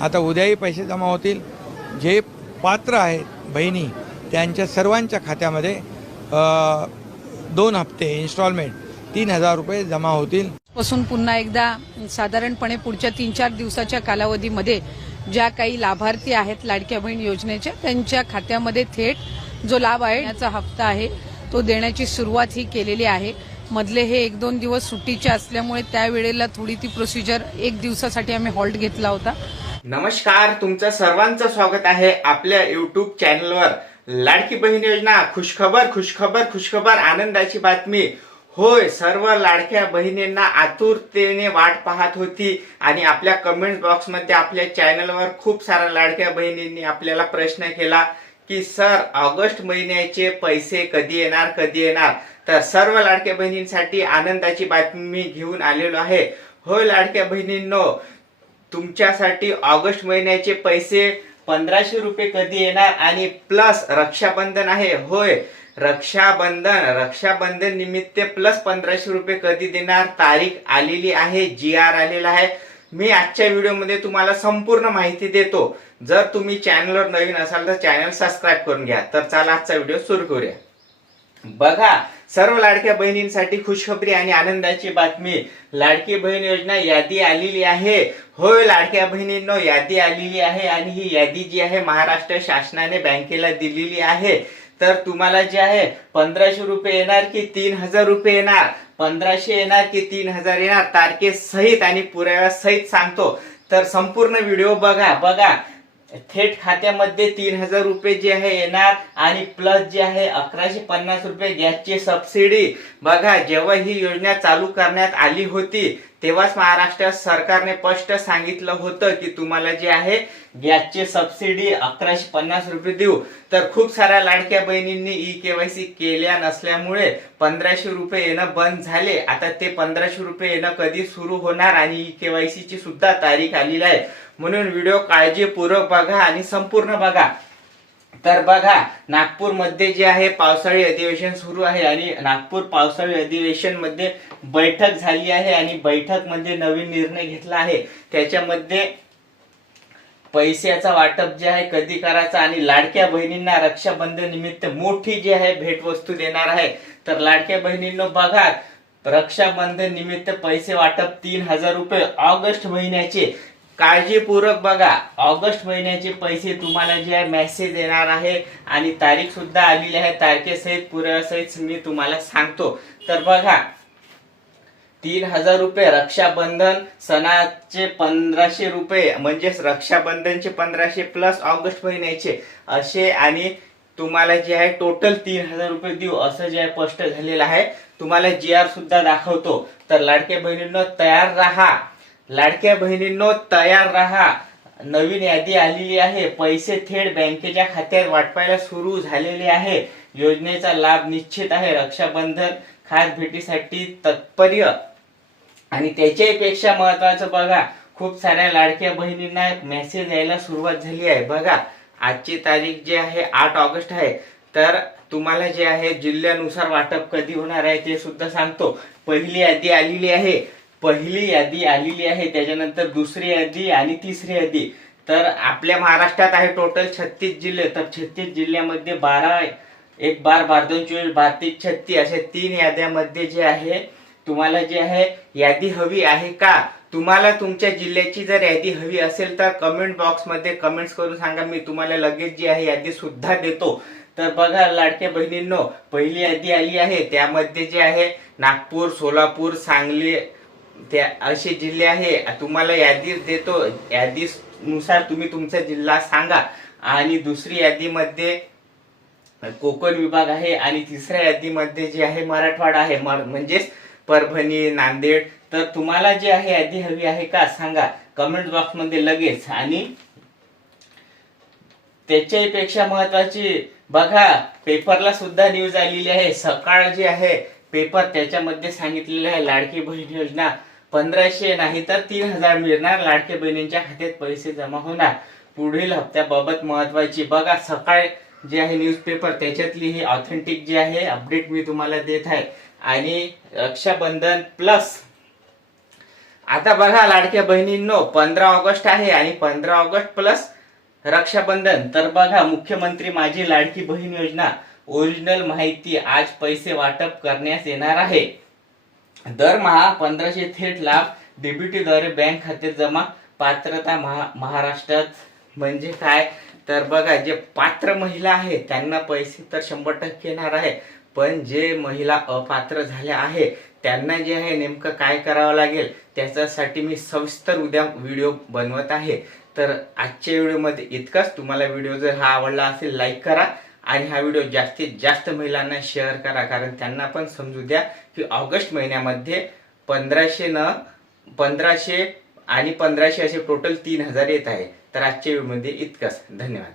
आता उद्याही पैसे जमा होतील। जे पात्र आहेत बहिणी त्यांच्या सर्वांच्या खात्यामध्ये 2 हप्ते इन्स्टॉलमेंट 3000 रुपये जमा होतील। पासून पुन्हा एकदा साधारणपणे पुढच्या 3-4 दिवसाच्या कालावधीमध्ये ज्या काही लाभार्थी आहेत लाडक्या बहीण योजनेच्या त्यांच्या खात्यामध्ये थेट जो लाभ आहे याचा हप्ता आहे तो देण्याची सुरुवात ही केलेली आहे। मधले हे 1-2 दिवस सुट्टीचे असल्यामुळे त्यावेळेला थोडी ती प्रोसिजर 1 दिवसासाठी आम्ही हॉल्ट घेतला होता। नमस्कार, तुमचं सर्वांचं स्वागत आहे आपल्या YouTube चॅनलवर। लाडकी बहीण योजना खुशखबर खुशखबर खुशखबर आनंदाची बातमी। होय, सर्व लाडक्या बहिणींना आतुरतेने वाट पाहत होती आणि आपल्या कमेंट बॉक्स मध्ये आपल्या चॅनलवर खूप साऱ्या लाडक्या बहिणींनी आपल्याला प्रश्न केला की सर ऑगस्ट महिन्याचे पैसे कधी येणार कधी येणार। तर सर्व लाडक्या बहिणींसाठी आनंदाची बातमी घेऊन आलेलो आहे। होय लाडक्या बहिणींनो, तुमच्यासाठी ऑगस्ट महिन्याचे पैसे 1500 रुपये कधी येणार आणि प्लस रक्षाबंधन आहे। होय, रक्षाबंधन निमित्त प्लस 1500 रुपये कधी देणार तारीख आलेली आहे, GR आलेला आहे। मी आजच्या व्हिडिओमध्ये तुम्हाला संपूर्ण माहिती देतो। जर तुम्ही चॅनलवर नवीन असाल तर चॅनल सबस्क्राईब करून घ्या। तर चला आजचा व्हिडिओ सुरू करूया। बघा, सर्व लाडक्या बहिणींसाठी खुशखबरी आणि आनंदाची बातमी। लाडकी बहीण योजना यादी आलेली आहे। होय लाडक्या बहिणींनो, यादी आलेली आहे आणि ही यादी जी आहे महाराष्ट्र शासनाने बँकेला दिलेली आहे। तर तुम्हाला जे आहे 1500 रुपये येणार की 3000 रुपये येणार, 1500 येणार की 3000 येणार, तारखेसहित आणि पुराव्यासहित सांगतो। तर संपूर्ण व्हिडिओ बघा। थेट खात्यामध्ये 3000 रुपये जे आहे येणार आणि प्लस जे आहे 1150 रुपये गॅसची सबसिडी। बघा, जेव्हा ही योजना चालू करण्यात आली होती तेव्हाच महाराष्ट्र सरकारने स्पष्ट सांगितलं होतं की तुम्हाला जे आहे गॅसची सबसिडी 1150 रुपये देऊ। तर खूप साऱ्या लाडक्या बहिणींनी KYC केल्या नसल्यामुळे 1500 रुपये येणं बंद झाले। आता ते 1500 रुपये येणं कधी सुरू होणार आणि KYC ची सुद्धा तारीख आलेली आहे, म्हणून व्हिडिओ काळजीपूर्वक बघा आणि संपूर्ण बघा। तर बघा, नागपूर मध्ये जे आहे पावसाळी अधिवेशन सुरू आहे आणि नागपूर पावसाळी अधिवेशन मध्ये बैठक झाली आहे आणि बैठक मध्ये नवीन निर्णय घेतला आहे। त्याच्यामध्ये पैशाचा वाटप जे आहे कधी करायचा आणि लाडक्या बहिणींना रक्षाबंधन निमित्त मोठी जी आहे भेटवस्तू देणार आहे। तर लाडक्या बहिणींनो बघा, रक्षाबंधन निमित्त पैसे वाटप 3000 रुपये ऑगस्ट महिन्याचे। काळजीपूर्वक बघा, ऑगस्ट महिन्याचे पैसे तुम्हाला जे आहे मेसेज येणार आहे आणि तारीख सुद्धा आलेली आहे, तारखेसहित पुराव्यासहित मी तुम्हाला सांगतो। तर बघा, 3000 रुपये रक्षाबंधन सणाचे 1500 रुपये म्हणजेच रक्षाबंधनचे 1500 प्लस ऑगस्ट महिन्याचे असे आणि तुम्हाला जे आहे टोटल 3000 रुपये देऊ असं जे आहे स्पष्ट झालेलं आहे। तुम्हाला GR सुद्धा दाखवतो। तर लाडक्या बहिणींनो तयार राहा, लाडक्या बहिणींनो तयार राहा। नवीन यादी आलेली आहे, पैसे थेट बँकेच्या खात्यात वाटपायला सुरू झालेले आहे। योजनेचा लाभ निश्चित आहे। रक्षाबंधन खास भेटीसाठी तत्पर्य आणि त्याच्यापेक्षा महत्वाचं बघा, खूप साऱ्या लाडक्या बहिणींना मेसेज यायला सुरुवात झाली आहे। बघा, आजची तारीख जी आहे 8 ऑगस्ट आहे। तर तुम्हाला जे आहे जिल्ह्यानुसार वाटप कधी होणार आहे ते सुद्धा सांगतो। पहिली यादी आलेली आहे, त्याच्यानंतर दुसरी यादी आणि तिसरी यादी। तर आपल्या महाराष्ट्रात आहे टोटल 36 जिल्हे। तर 36 जिल्ह्यामध्ये 12 1 12 12 2 24 12 36 अशा 3 याद्यामध्ये जे आहे तुम्हाला जे आहे यादी हवी आहे का? तुम्हाला तुमच्या जिल्ह्याची जर यादी हवी असेल तर कमेंट बॉक्स मध्ये कमेंट्स करून सांगा, मी तुम्हाला लगेच जी आहे यादी सुद्धा देतो। तर बघा लाडक्या बहिणींनो, पहिली यादी आली आहे, त्यामध्ये जे आहे नागपूर, सोलापूर, सांगली त्या असे जिल्हे आहे। तुम्हाला यादी देतो, यादीनुसार तुम्ही तुमचा जिल्हा सांगा। आणि दुसरी यादीमध्ये कोकण विभाग आहे आणि तिसऱ्या यादीमध्ये जे आहे मराठवाडा आहे, म्हणजेच परभणी, नांदेड। तर तुम्हाला जे आहे यादी हवी आहे का सांगा कमेंट बॉक्स मध्ये लगेच। आणि त्याच्यापेक्षा महत्वाची बघा, पेपरला सुद्धा न्यूज आलेली आहे। सकाळ जे आहे पेपर त्याच्यामध्ये सांगितलेलं आहे लाडकी बहीण योजना 1500 नाही तर 3000 मिळणार, लाडक्या बहिणींच्या खात्यात पैसे जमा होणार। पुढील हप्त्याबाबत महत्वाची बघा, सकाळ जे आहे न्यूजपेपर त्याच्यातली ही ऑथेंटिक जी आहे अपडेट मी तुम्हाला देत आहे। आणि रक्षाबंधन प्लस आता बघा लाडक्या बहिणींनो, 15 ऑगस्ट आहे आणि 15 ऑगस्ट प्लस रक्षाबंधन. तर बघा, मुख्यमंत्री माझी लाडकी बहीण योजना ओरिजिनल माहिती आज पैसे वाटप करण्यास येणार आहे. दरमहा 1500 थेट लाभ डीबीटीद्वारे बँक खात्यात जमा. पात्रता महाराष्ट्रात म्हणजे काय, तर बघा, जे पात्र महिला आहेत त्यांना पैसे तर 100% येणार आहे, पण जे महिला अपात्र झाल्या आहे त्यांना जे आहे नेमकं काय करावं लागेल त्याच्यासाठी मी सविस्तर उद्या व्हिडिओ बनवत आहे. तर आजच्या व्हिडिओमध्ये इतकंच. तुम्हाला व्हिडिओ जर हा आवडला असेल लाईक करा आणि हा व्हिडिओ जास्तीत जास्त महिलांना शेअर करा, कारण त्यांना पण समजू द्या की ऑगस्ट महिन्यामध्ये 1500 आणि 1500 असे टोटल 3000 येत आहे. तर आजच्या व्हिडिओमध्ये इतकंच. धन्यवाद.